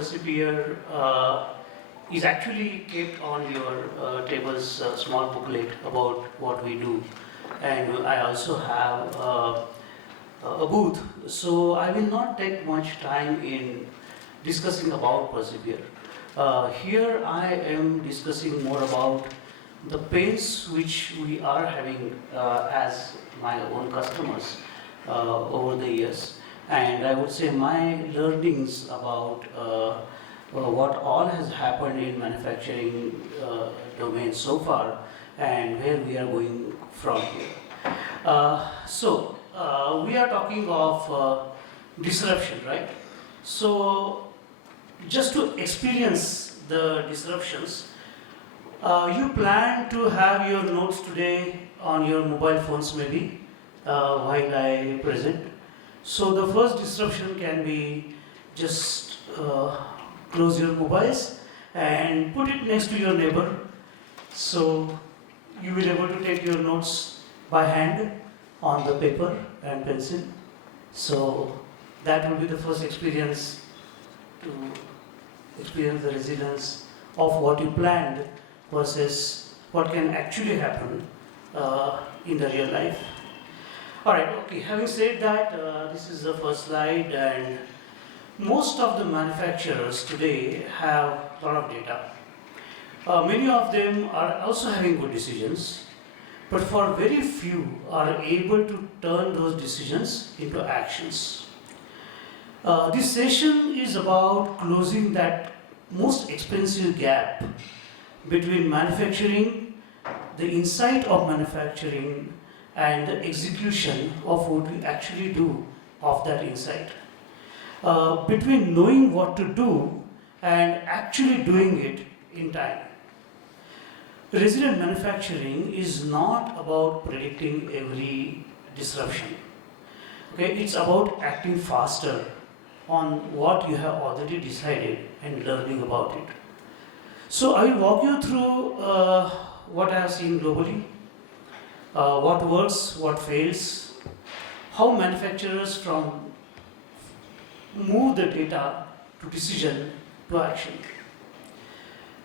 Percipere is actually kept on your table's small booklet about what we do. And I also have a booth, so I will not take much time in discussing about Persevere. Here I am discussing more about the pains which we are having as my own customers over the years, and I would say my learnings about what all has happened in manufacturing domain so far and where we are going from here. We are talking of disruption, right? So just to experience the disruptions, you plan to have your notes today on your mobile phones maybe while I present. So the first disruption can be just close your mobiles and put it next to your neighbor. So you will be able to take your notes by hand on the paper and pencil. So that will be the first experience to experience the resilience of what you planned versus what can actually happen in the real life. Alright, okay, having said that, this is the first slide, and most of the manufacturers today have a lot of data. Many of them are also having good decisions, but for very few are able to turn those decisions into actions. This session is about closing that most expensive gap between manufacturing, the insight of manufacturing, and the execution of what we actually do of that insight. Between knowing what to do and actually doing it in time. Resilient manufacturing is not about predicting every disruption. Okay, it's about acting faster on what you have already decided and learning about it. So I will walk you through what I have seen globally, what works, what fails, how manufacturers from move the data to decision to action.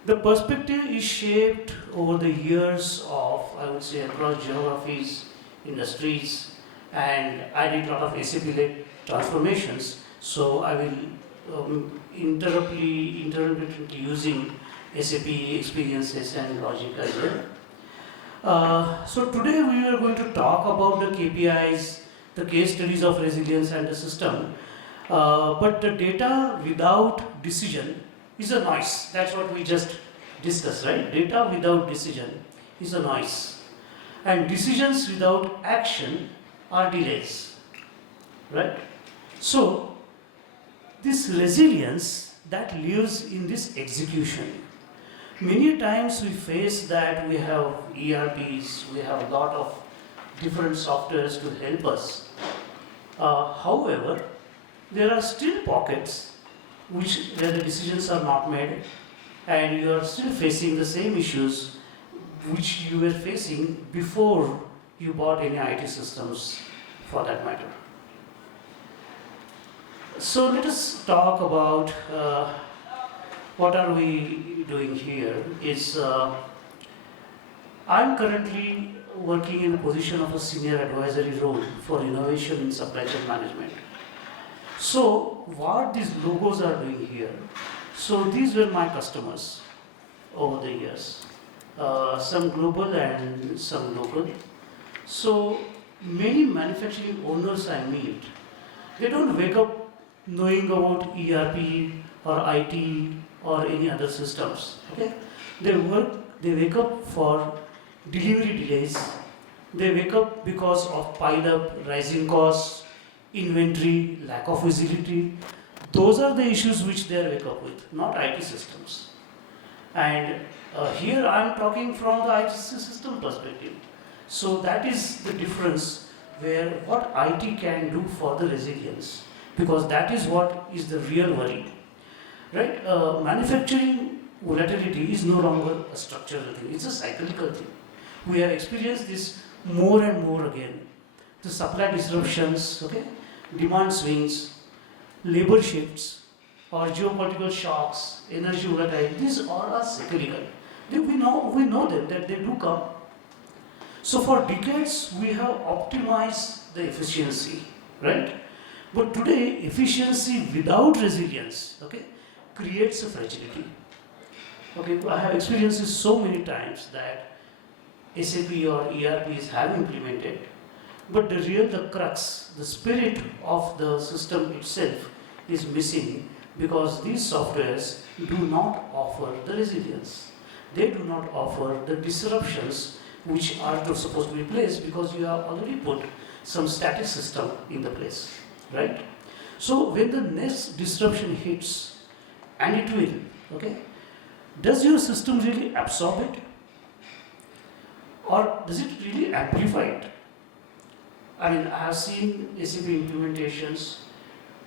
The perspective is shaped over the years of, I would say, across geographies, industries, and I did a lot of SAP-led transformations, so I will intermittently using SAP experiences and logic as well. So today we are going to talk about the KPIs, the case studies of resilience and the system. But the data without decision is a noise. That's what we just discussed, right? Data without decision is a noise. And decisions without action are delays, right? So, this resilience that lives in this execution. Many times we face that we have ERPs, we have a lot of different softwares to help us. However, there are still pockets where the decisions are not made and you are still facing the same issues which you were facing before you bought any IT systems for that matter. So let us talk about what are we doing here. I'm currently working in a position of a senior advisory role for innovation in supply chain management. So what these logos are doing here, so these were my customers over the years, some global and some local. So many manufacturing owners I meet, they don't wake up knowing about ERP or IT or any other systems. Okay? They wake up for delivery delays, they wake up because of piled up rising costs, inventory, lack of visibility. Those are the issues which they wake up with, not IT systems. And here I am talking from the IT system perspective. So that is the difference where what IT can do for the resilience, because that is what is the real worry. Right? Manufacturing volatility is no longer a structural thing, it's a cyclical thing. We have experienced this more and more again. The supply disruptions, okay? Demand swings, labor shifts, or geopolitical shocks, energy volatile, these all are cyclical. We know them, that they do come. So for decades we have optimized the efficiency, right? But today efficiency without resilience, okay, creates a fragility. Okay, I have experienced this so many times that SAP or ERPs have implemented, but the crux, the spirit of the system itself is missing because these softwares do not offer the resilience. They do not offer the disruptions which are supposed to be placed because you have already put some static system in the place, right? So when the next disruption hits, and it will, okay, does your system really absorb it? Or does it really amplify it? I mean, I have seen SAP implementations,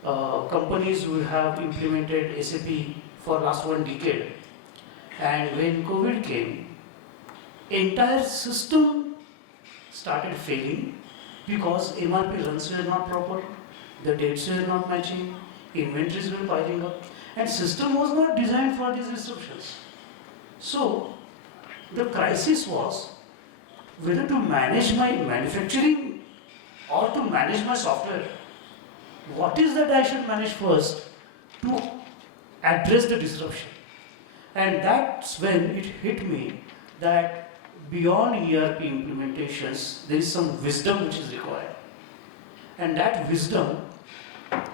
companies who have implemented SAP for last 1 decade, and when COVID came, entire system started failing because MRP runs were not proper, the dates were not matching, inventories were piling up, and system was not designed for these disruptions. So the crisis was whether to manage my manufacturing or to manage my software. What is that I should manage first to address the disruption? And that's when it hit me that beyond ERP implementations, there is some wisdom which is required. And that wisdom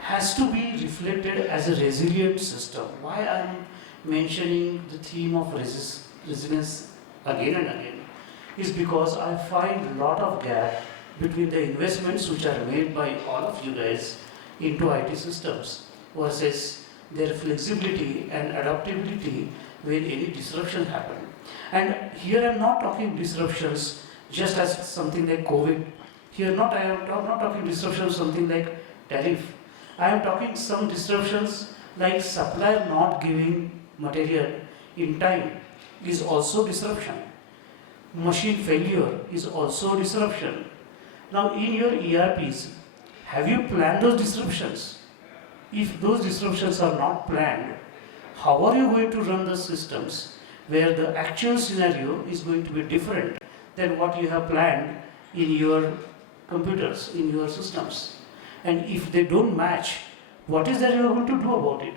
has to be reflected as a resilient system. Why I am mentioning the theme of resilience again and again is because I find a lot of gap between the investments which are made by all of you guys into IT systems versus their flexibility and adaptability when any disruption happen. And here I am not talking disruptions just as something like COVID. Here I am not talking disruptions something like tariff. I am talking some disruptions like supplier not giving material in time is also disruption. Machine failure is also disruption. Now in your ERPs, have you planned those disruptions? If those disruptions are not planned, how are you going to run the systems where the actual scenario is going to be different than what you have planned in your computers, in your systems? And if they don't match, what is that you are going to do about it?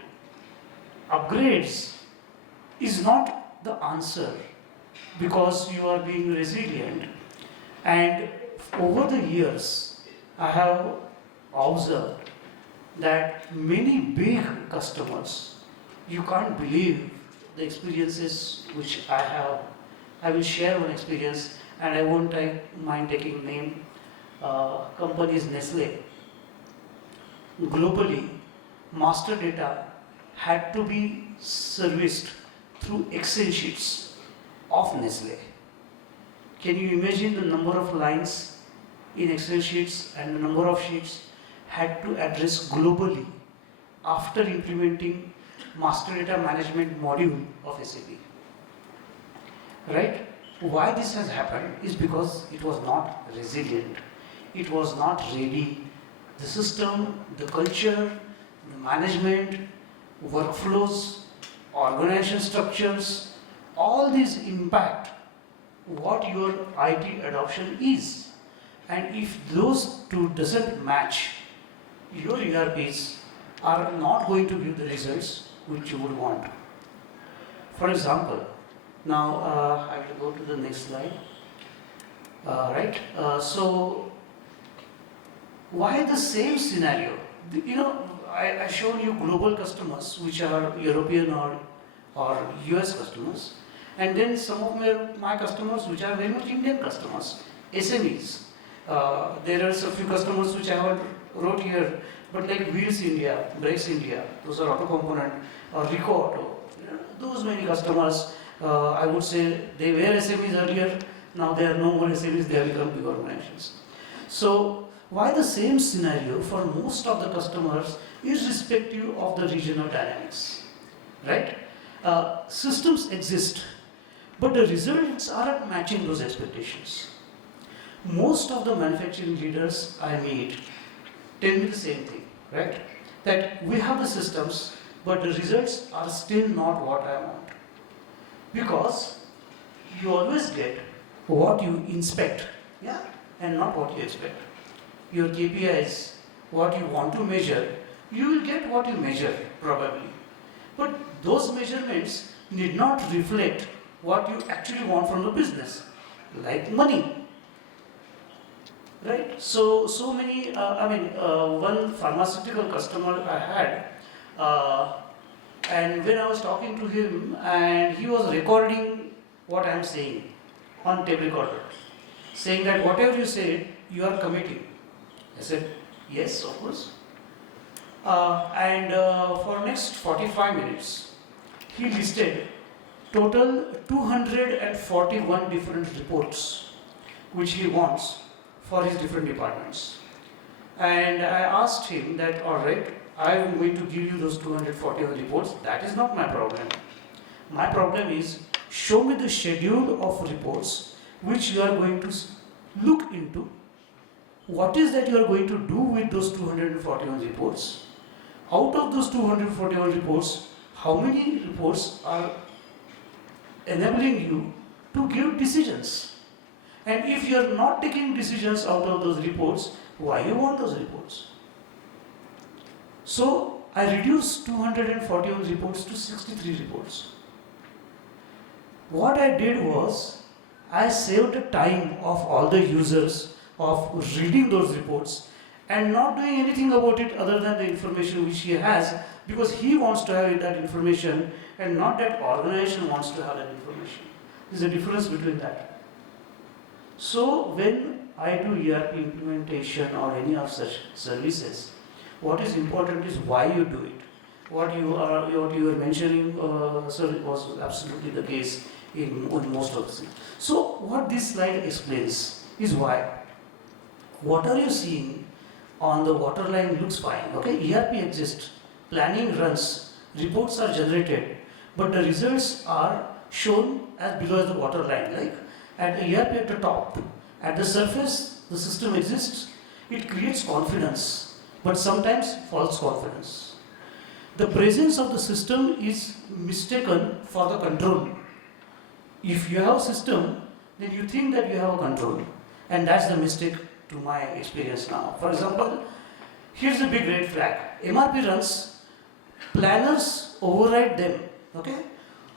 Upgrades is not the answer because you are being resilient. And over the years, I have observed that many big customers, you can't believe the experiences which I have. I will share one experience and I won't mind taking name. Company is Nestle. Globally, master data had to be serviced through Excel sheets of Nestle. Can you imagine the number of lines in Excel sheets and the number of sheets had to address globally after implementing master data management module of SAP? Right? Why this has happened is because it was not resilient. It was not ready. The system, the culture, the management, workflows, organization structures, all these impact what your IT adoption is. And if those two doesn't match, your ERPs are not going to give the results which you would want. For example, now I will go to the next slide. So why the same scenario? I shown you global customers which are European or US customers, and then some of my customers which are very much Indian customers, SMEs. There are a few customers which I have wrote here, but like Wheels India, Brakes India, those are auto component, or Rico Auto, those many customers, I would say they were SMEs earlier, now they are no more SMEs, they have become big organizations. So why the same scenario for most of the customers irrespective of the regional dynamics, right? Systems exist, but the results aren't matching those expectations. Most of the manufacturing leaders I meet tell me the same thing, right? That we have the systems, but the results are still not what I want. Because you always get what you inspect, yeah, and not what you expect. Your KPIs, what you want to measure, you will get what you measure probably. But those measurements need not reflect what you actually want from the business, like money. Right? So many, one pharmaceutical customer I had, and when I was talking to him, and he was recording what I am saying on tape recorder, saying that whatever you said, you are committing. I said, yes, of course. For next 45 minutes, he listed total 241 different reports which he wants for his different departments. And I asked him that, alright, I am going to give you those 241 reports. That is not my problem. My problem is, show me the schedule of reports which you are going to look into. What is that you are going to do with those 241 reports? Out of those 241 reports, how many reports are enabling you to give decisions? And if you are not taking decisions out of those reports, why you want those reports? So I reduced 241 reports to 63 reports. What I did was, I saved the time of all the users of reading those reports and not doing anything about it other than the information which he has, because he wants to have that information and not that organization wants to have that information. There's a difference between that. So when I do ERP implementation or any of such services, what is important is why you do it. What you were mentioning, sir, was absolutely the case in most of the things. So what this slide explains is why. What are you seeing on the waterline looks fine. Okay, ERP exists, planning runs, reports are generated, but the results are shown as below the waterline. Like at the ERP at the top, at the surface, the system exists. It creates confidence, but sometimes false confidence. The presence of the system is mistaken for the control. If you have a system, then you think that you have a control, and that's the mistake to my experience now. For example, here's a big red flag. MRP runs, planners override them. Okay?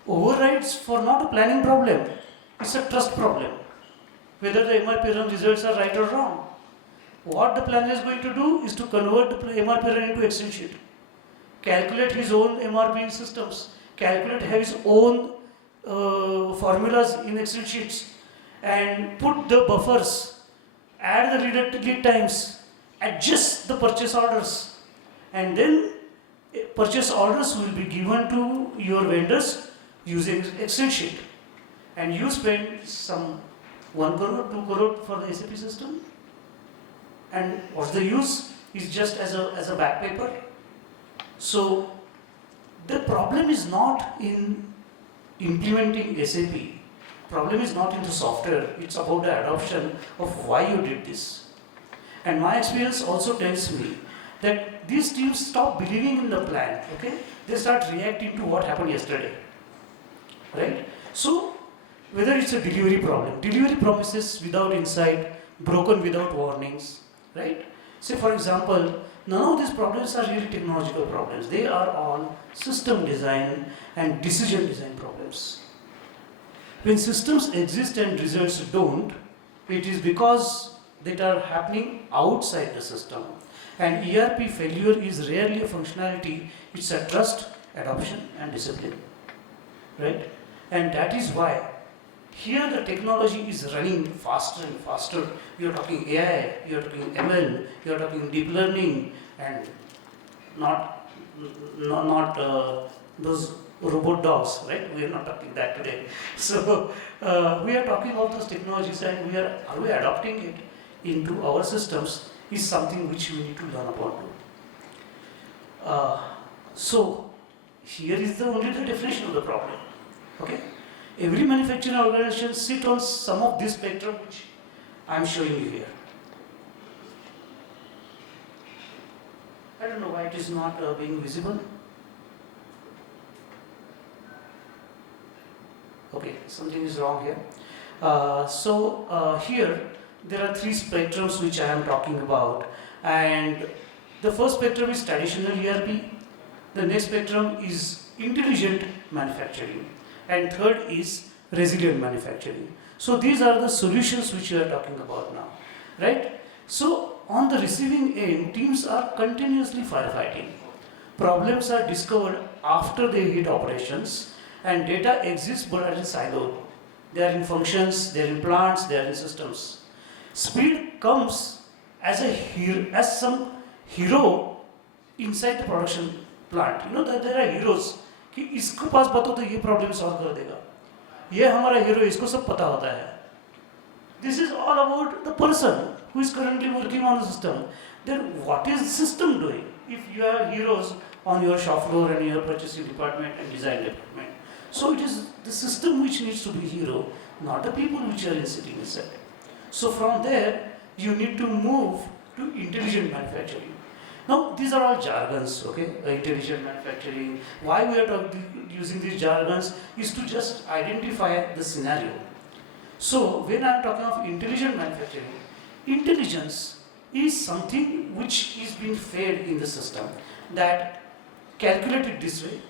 Overrides for not a planning problem, it's a trust problem. Whether the MRP run results are right or wrong. What the planner is going to do is to convert the MRP run into Excel sheet. Calculate his own MRP systems. Calculate his own formulas in Excel sheets. And put the buffers. Add the lead times. Adjust the purchase orders. And then purchase orders will be given to your vendors using Excel sheet. And you spend some 1 crore, 2 crore for the SAP system. And what's the use? Is just as a back paper. So the problem is not in implementing SAP. Problem is not in the software. It's about the adoption of why you did this. And my experience also tells me that these teams stop believing in the plan. Okay? They start reacting to what happened yesterday. Right? So whether it's a delivery problem, delivery promises without insight, broken without warnings, right? Say for example, none of these problems are really technological problems. They are all system design and decision design problems. When systems exist and results don't, it is because they are happening outside the system. And ERP failure is rarely a functionality, it's a trust, adoption and discipline, right? And that is why here the technology is running faster and faster. You are talking AI, you are talking ML, you are talking deep learning, and not those robot dogs, right? We are not talking that today. So we are talking about those technologies, and are we adopting it into our systems is something which we need to learn about. So here is the definition of the problem. Okay. Every manufacturing organization sits on some of this spectrum which I am showing you here. I don't know why it is not being visible. Okay, something is wrong here. Here there are three spectrums which I am talking about, and the first spectrum is traditional ERP, the next spectrum is intelligent manufacturing, and third is resilient manufacturing. So these are the solutions which we are talking about now, right? So on the receiving end, teams are continuously firefighting. Problems are discovered after they hit operations, and data exists but are in siloed. They are in functions, they are in plants, they are in systems. Speed comes as as some hero inside the production plant. You know that there are heroes कि इसके पास बताओ तो ये problem solve कर देगा, ये हमारा hero, इसको सब पता होता है. This is all about the person who is currently working on the system. Then what is the system doing? If you have heroes on your shop floor and your purchasing department and design department, so it is the system which needs to be hero, not the people which are sitting inside. So from there, you need to move to intelligent manufacturing. Now, these are all jargons, okay? Intelligent manufacturing. Why we are using these jargons is to just identify the scenario. So, when I am talking of intelligent manufacturing, intelligence is something which is being fed in the system, that calculated this way,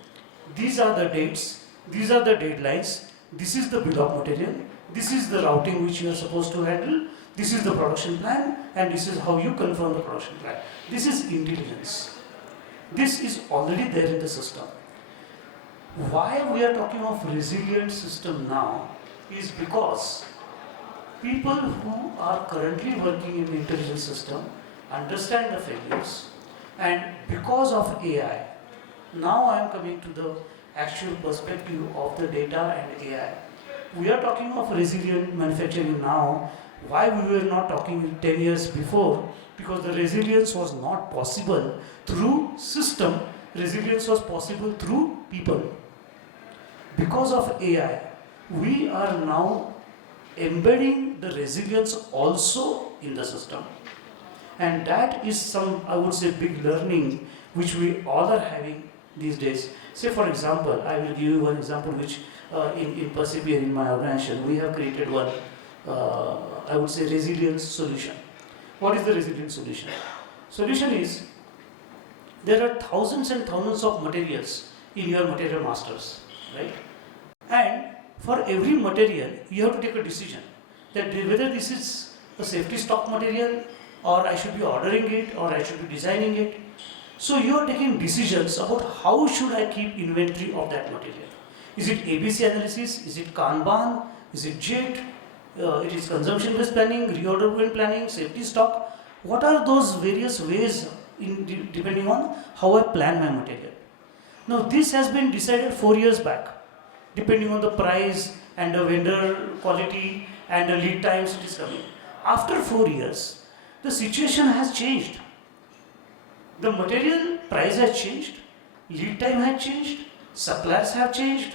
these are the dates, these are the deadlines, this is the bill of material, this is the routing which you are supposed to handle, this is the production plan, and this is how you confirm the production plan. This is intelligence. This is already there in the system. Why we are talking of resilient system now is because people who are currently working in the intelligence system understand the failures, and because of AI, now I am coming to the actual perspective of the data and AI. We are talking of resilient manufacturing now. Why we were not talking 10 years before? Because the resilience was not possible through system, resilience was possible through people. Because of AI, we are now embedding the resilience also in the system. And that is some, I would say, big learning which we all are having these days. Say for example, I will give you one example which in Percipere, in my organization, we have created one, I would say, resilience solution. What is the resilience solution? Solution is, there are thousands and thousands of materials in your material masters, right? And for every material, you have to take a decision that whether this is a safety stock material, or I should be ordering it, or I should be designing it. So you are taking decisions about how should I keep inventory of that material. Is it ABC analysis? Is it Kanban? Is it JIT? It is consumption-based planning, reorder point planning, safety stock. What are those various ways depending on how I plan my material? Now this has been decided 4 years back, depending on the price and the vendor quality and the lead times it is coming. After 4 years, the situation has changed. The material price has changed, lead time has changed, suppliers have changed.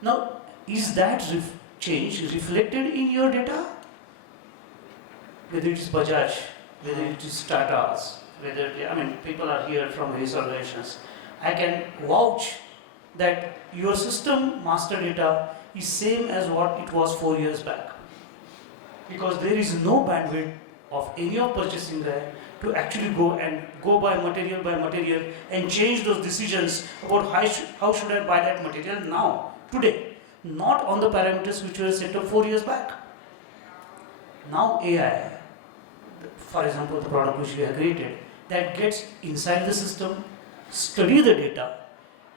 Now, is that change reflected in your data? Whether it is Bajaj, whether it is Tata's, whether people are here from various organizations, I can vouch that your system master data is same as what it was 4 years back, because there is no bandwidth of any of purchasing guy to actually go by material and change those decisions about how should I buy that material now, today, not on the parameters which were set up 4 years back. Now AI, for example, the product which we have created, that gets inside the system, study the data,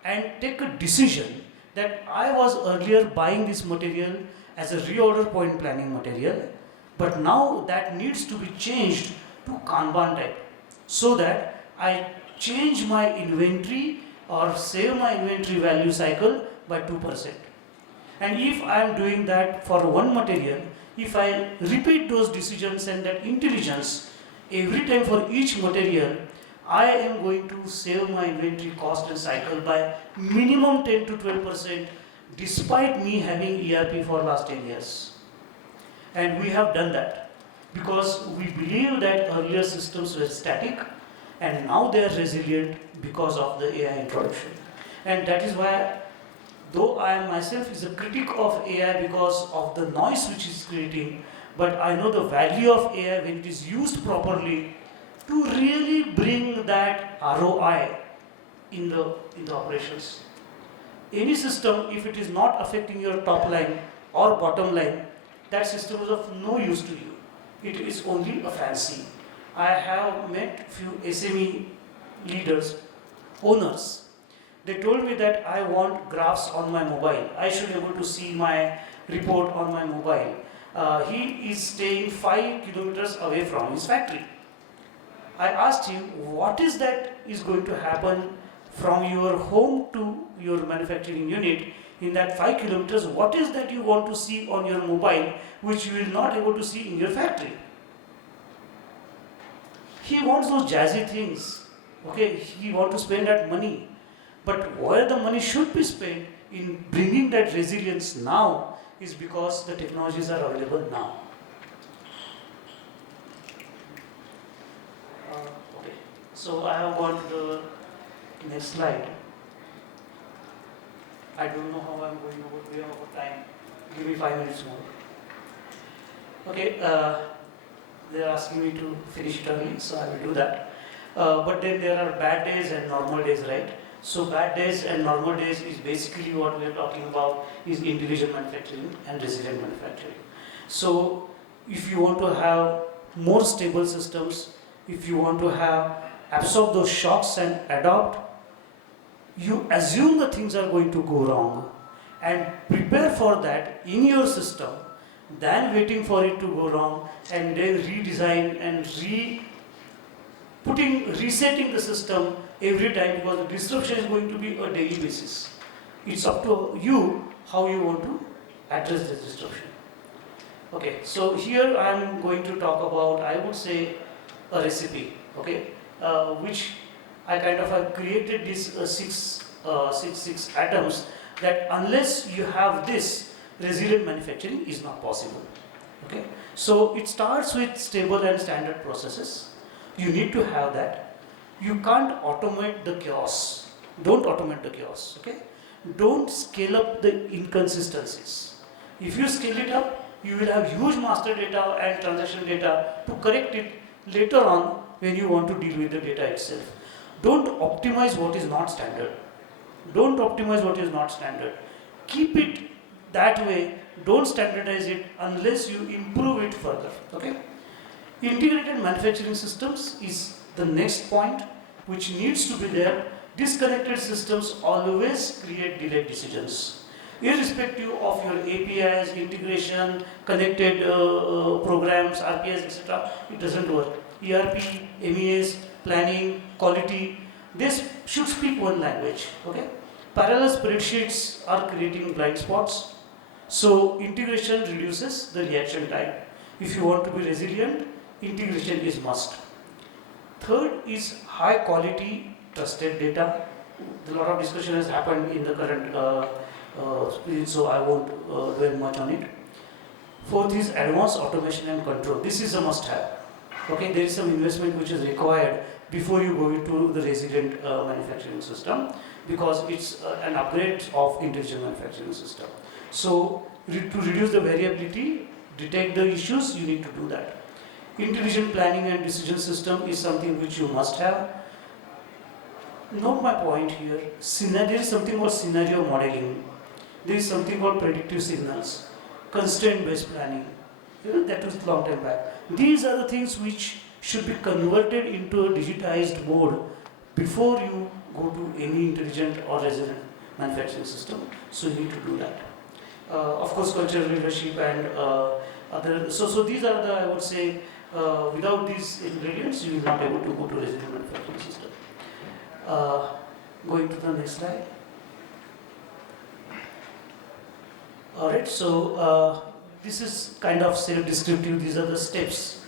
and take a decision that I was earlier buying this material as a reorder point planning material, but now that needs to be changed to Kanban type, so that I change my inventory or save my inventory value cycle by 2%. And if I am doing that for one material, if I repeat those decisions and that intelligence every time for each material, I am going to save my inventory cost and cycle by minimum 10 to 12%, despite me having ERP for last 10 years. And we have done that because we believe that earlier systems were static and now they are resilient because of the AI introduction. And that is why though I am myself is a critic of AI because of the noise which is creating, but I know the value of AI when it is used properly to really bring that ROI in the operations. Any system, if it is not affecting your top line or bottom line, that system is of no use to you. It is only a fancy. I have met few SME leaders, owners. They told me that I want graphs on my mobile. I should be able to see my report on my mobile. He is staying 5 kilometers away from his factory. I asked him, what is that is going to happen from your home to your manufacturing unit in that 5 kilometers? What is that you want to see on your mobile which you will not able to see in your factory? He wants those jazzy things. Okay, he wants to spend that money. But where the money should be spent in bringing that resilience now is because the technologies are available now. Okay, so I have gone to the next slide. I don't know how I'm going over. We have over time. Give me 5 minutes more. Okay, they're asking me to finish it early, so I will do that. But then there are bad days and normal days, right? So bad days and normal days is basically what we are talking about is intelligent manufacturing and resilient manufacturing. So if you want to have more stable systems, if you want to have absorb those shocks and adopt, you assume the things are going to go wrong and prepare for that in your system, than waiting for it to go wrong and then redesign and resetting the system every time, because the disruption is going to be a daily basis. It's up to you how you want to address this disruption. Okay, so here I am going to talk about, I would say, a recipe, okay, which I kind of have created these six atoms that unless you have this, resilient manufacturing is not possible. Okay, so it starts with stable and standard processes. You need to have that. You can't automate the chaos. Don't automate the chaos. Okay, don't scale up the inconsistencies. If you scale it up, you will have huge master data and transaction data to correct it later on when you want to deal with the data itself. Don't optimize what is not standard. Don't optimize what is not standard. Keep it that way. Don't standardize it unless you improve it further. Okay? Integrated manufacturing systems is the next point which needs to be there. Disconnected systems always create delayed decisions. Irrespective of your APIs, integration, connected programs, RPS, etc., it doesn't work. ERP, MES, planning, quality, this should speak one language. Okay? Parallel spreadsheets are creating blind spots. So integration reduces the reaction time. If you want to be resilient, integration is must. Third is high quality trusted data. A lot of discussion has happened in the current spirit, so I won't dwell much on it. Fourth is advanced automation and control. This is a must have. Okay, there is some investment which is required before you go into the resilient manufacturing system, because it's an upgrade of intelligent manufacturing system. So to reduce the variability, detect the issues, you need to do that. Intelligent planning and decision system is something which you must have. Note my point here. There is something called scenario modeling. There is something called predictive signals, constraint-based planning. That was long time back. These are the things which should be converted into a digitized mode before you go to any intelligent or resilient manufacturing system. So you need to do that. Of course, cultural leadership and other. So these are the, I would say, without these ingredients, you will not be able to go to resilient manufacturing system. Going to the next slide. Alright, so this is kind of self-descriptive. These are the steps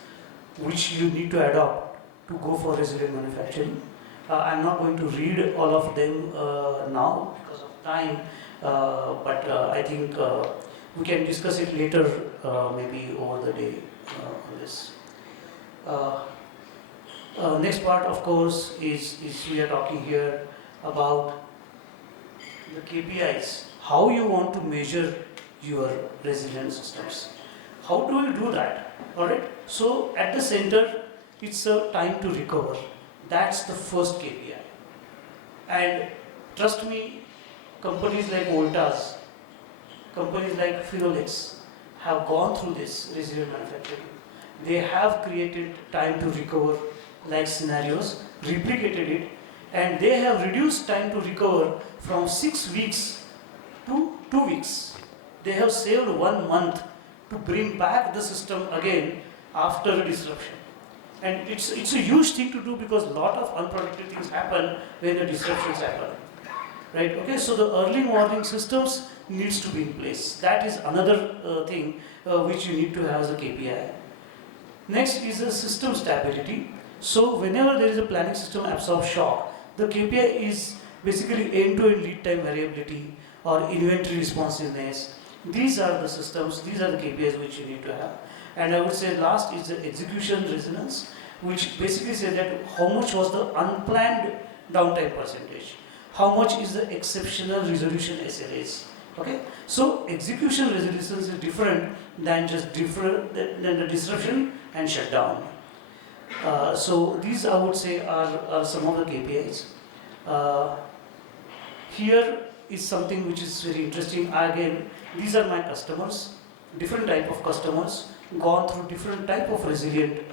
which you need to adopt to go for resilient manufacturing. I'm not going to read all of them now because of time, but I think we can discuss it later, maybe over the day on this. Next part, of course, is we are talking here about the KPIs. how you want to measure your resilient systems. How do we do that? Alright, so at the center, it's a time to recover. That's the first KPI. And trust me, companies like Voltas, companies like Phenolix have gone through this resilient manufacturing. They have created time to recover like scenarios, replicated it, and they have reduced time to recover from 6 weeks to 2 weeks. They have saved 1 month to bring back the system again after a disruption. And it's a huge thing to do because a lot of unproductive things happen when the disruptions happen. Right? Okay, so the early warning systems needs to be in place. That is another thing which you need to have as a KPI. Next is the system stability. So whenever there is a planning system absorb shock, the KPI is basically end-to-end lead time variability or inventory responsiveness. These are the systems, these are the KPIs which you need to have. And I would say last is the execution resonance, which basically says that how much was the unplanned downtime percentage, how much is the exceptional resolution SLAs. Okay, so execution resilience is different than than the disruption and shutdown. So these I would say are some of the KPIs. Here is something which is very interesting. Again, these are my customers, different type of customers, gone through different type of resilient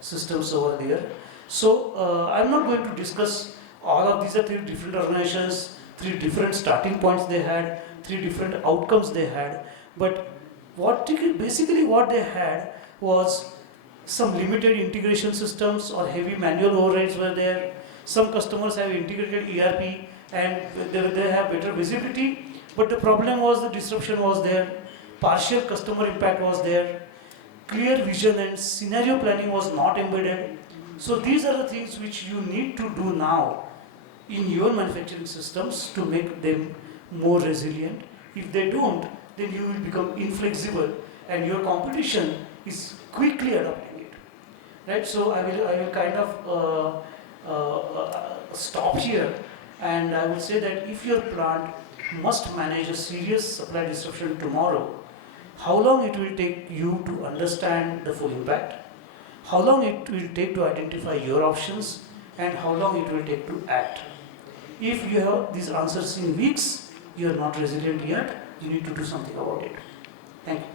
systems over there. So I'm not going to discuss all of these are 3 different organizations, 3 different starting points they had, 3 different outcomes they had. But basically what they had was some limited integration systems or heavy manual overrides were there. Some customers have integrated ERP and they have better visibility, but the problem was the disruption was there, partial customer impact was there, clear vision and scenario planning was not embedded. So these are the things which you need to do now in your manufacturing systems to make them more resilient. If they don't, then you will become inflexible and your competition is quickly adopting it. Right? So I will kind of stop here, and I will say that if your plant must manage a serious supply disruption tomorrow, how long it will take you to understand the full impact, how long it will take to identify your options, and how long it will take to act. If you have these answers in weeks, you are not resilient yet, you need to do something about it. Thank you.